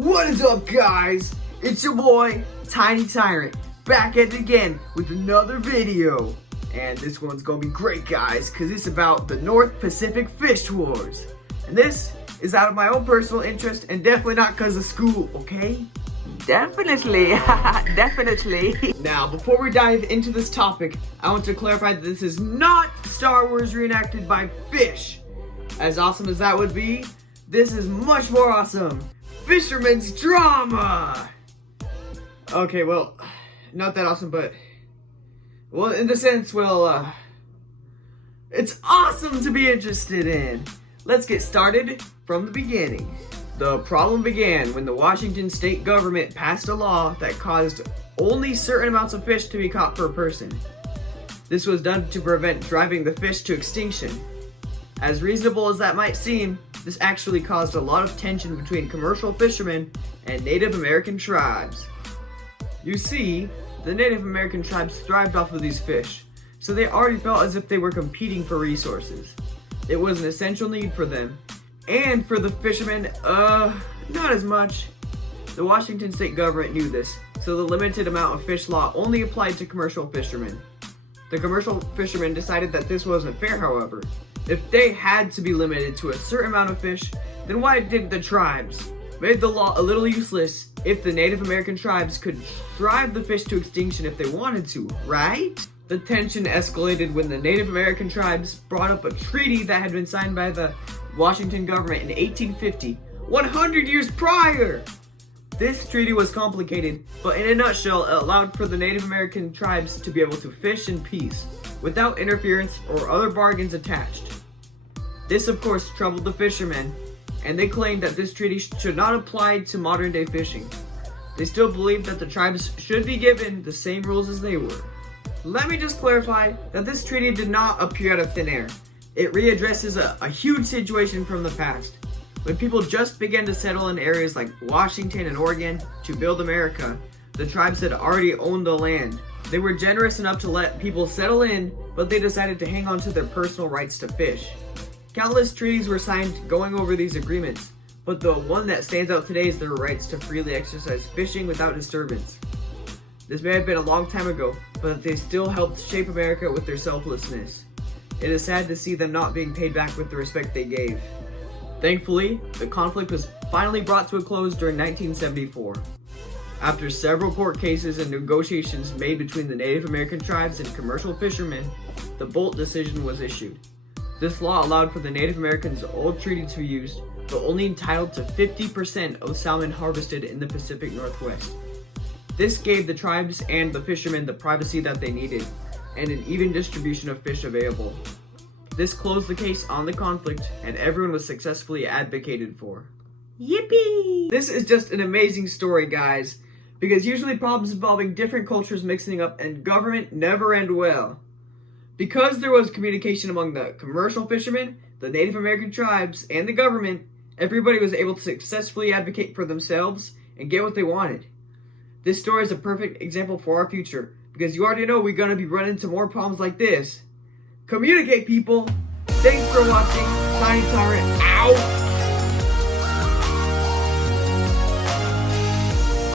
What is up, guys? It's your boy, Tiny Tyrant, back at it again with another video. And this one's gonna be great, guys, because it's about the North Pacific Fish Wars. And this is out of my own personal interest and definitely not because of school, okay? Definitely, definitely. Now, before we dive into this topic, I want to clarify that this is not Star Wars reenacted by fish. As awesome as that would be, this is much more awesome. Fisherman's drama! Okay, well, not that awesome, but... well, in the sense, well, it's awesome to be interested in. Let's get started from the beginning. The problem began when the Washington state government passed a law that caused only certain amounts of fish to be caught per person. This was done to prevent driving the fish to extinction. As reasonable as that might seem, this actually caused a lot of tension between commercial fishermen and Native American tribes. You see, the Native American tribes thrived off of these fish, so they already felt as if they were competing for resources. It was an essential need for them, and for the fishermen, not as much. The Washington state government knew this, so the limited amount of fish law only applied to commercial fishermen. The commercial fishermen decided that this wasn't fair, however. If they had to be limited to a certain amount of fish, then why didn't the tribes? Made the law a little useless if the Native American tribes could drive the fish to extinction if they wanted to, right? The tension escalated when the Native American tribes brought up a treaty that had been signed by the Washington government in 1850, 100 years prior! This treaty was complicated, but in a nutshell, it allowed for the Native American tribes to be able to fish in peace, without interference or other bargains attached. This of course troubled the fishermen, and they claimed that this treaty should not apply to modern day fishing. They still believed that the tribes should be given the same rules as they were. Let me just clarify that this treaty did not appear out of thin air. It readdresses a huge situation from the past. When people just began to settle in areas like Washington and Oregon to build America, the tribes had already owned the land. They were generous enough to let people settle in, but they decided to hang on to their personal rights to fish. Countless treaties were signed going over these agreements, but the one that stands out today is their rights to freely exercise fishing without disturbance. This may have been a long time ago, but they still helped shape America with their selflessness. It is sad to see them not being paid back with the respect they gave. Thankfully, the conflict was finally brought to a close during 1974. After several court cases and negotiations made between the Native American tribes and commercial fishermen, the Bolt decision was issued. This law allowed for the Native Americans' old treaty to be used, but only entitled to 50% of salmon harvested in the Pacific Northwest. This gave the tribes and the fishermen the privacy that they needed, and an even distribution of fish available. This closed the case on the conflict, and everyone was successfully advocated for. Yippee! This is just an amazing story, guys, because usually problems involving different cultures mixing up and government never end well. Because there was communication among the commercial fishermen, the Native American tribes, and the government, everybody was able to successfully advocate for themselves and get what they wanted. This story is a perfect example for our future, because you already know we're going to be running into more problems like this. Communicate, people! Thanks for watching. Tiny Tyrant out!